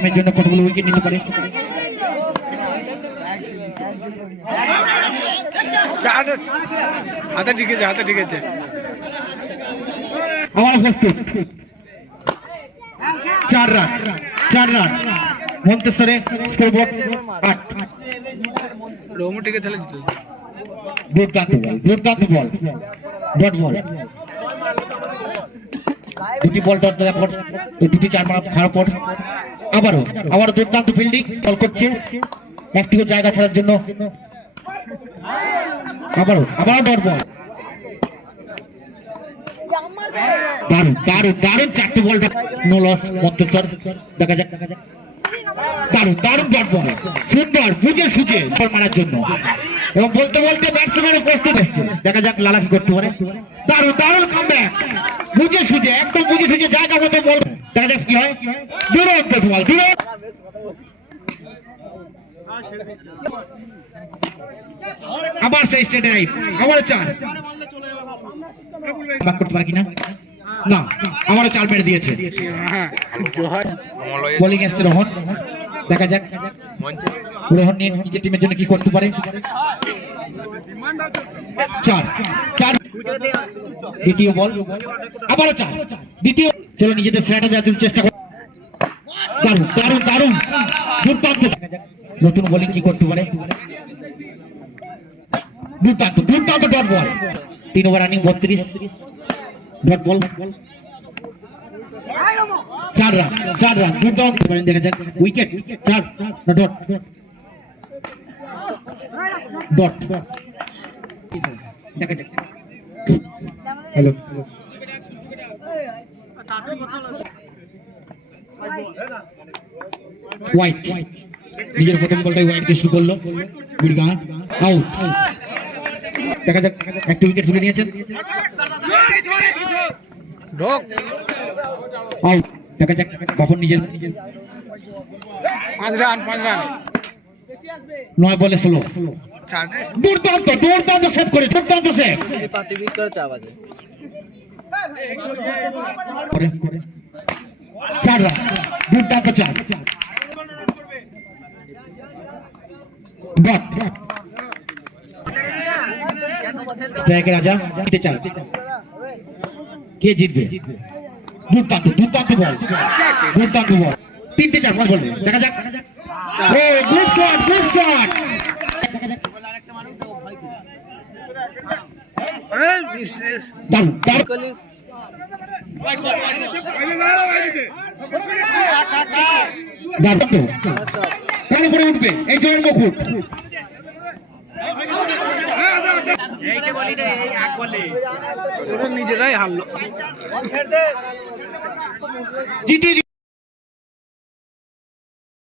টিমের জন্য কতগুলো উইকেট নিতে পারে। হাতে ঠিক আছে আমার প্রস্তুত 4 রান মন্তেশ্বরে স্কোরবোর্ড 8। দুর্দান্ত বল ডট বল, দুটি বল ডট দেওয়ার পর দুটি 4 মারা খাওয়ার পর আবারও দুর্দান্ত ফিল্ডিং বল করছে একটিও জায়গা ছাড়ার জন্য। আবারও ডট বল, দারুণ 4টি বল নো লস মন্তেশ্বর। দেখা যাক দারুণ ডট বল, সুন্দর বুঝে সুঝে মারার জন্য এবং বলতে ব্যাটসম্যানের প্রস্তুত আসছে। দেখা যাক লালা কি করতে পারে। দারুণ কামব্যাক, বুঝে সুঝে একদম বুঝে সুঝে জায়গা মতো বল। দেখা যাক কি হয়। দুরন্ত বল আবার সেই স্টেটে রাইট, আবার 4 বাক করতে পারে কিনা না, আবারও 4 মেরে দিয়েছে। বোলিং এসছে রোহন। দেখা যাক রোহন নিজের টিমের জন্য কি করতে পারে। 4 দ্বিতীয় বল, আবারও 4 দ্বিতীয়। চলো নিজেদের সেরাটা দেওয়ার চেষ্টা করো। দারুণ দুর্দান্ত। নতুন বোলিং কি করতে পারে। দুর্দান্ত dot ball, 3 over running 32 dot ball, 4 run দুর্দান্ত। দেখা যাক উইকেট 4 ডট দেখা যাক। হ্যালো হোয়াইট নিজের প্রথম বলটাই হোয়াইট দিয়ে শুরু করলো। আউট। দেখা যাক একটা উইকেট তুলে নিয়েছেন। আউট। দেখা যাক বাপন নিজের 5 রান 9 বলে 16। দুর্দান্ত সেভ করে, দুর্দান্ত সেভ। 4 রান দুর্দান্ত 4 ডট। স্ট্রাইকের রাজা জিততে চায়, কে জিতবে। দুর্দান্ত বল, 3টে 4 বল বলবে। দেখা যাক গুড শট। তার উপরে উঠবে এই জয়ের মুকুট। নিজেরাই হারলো।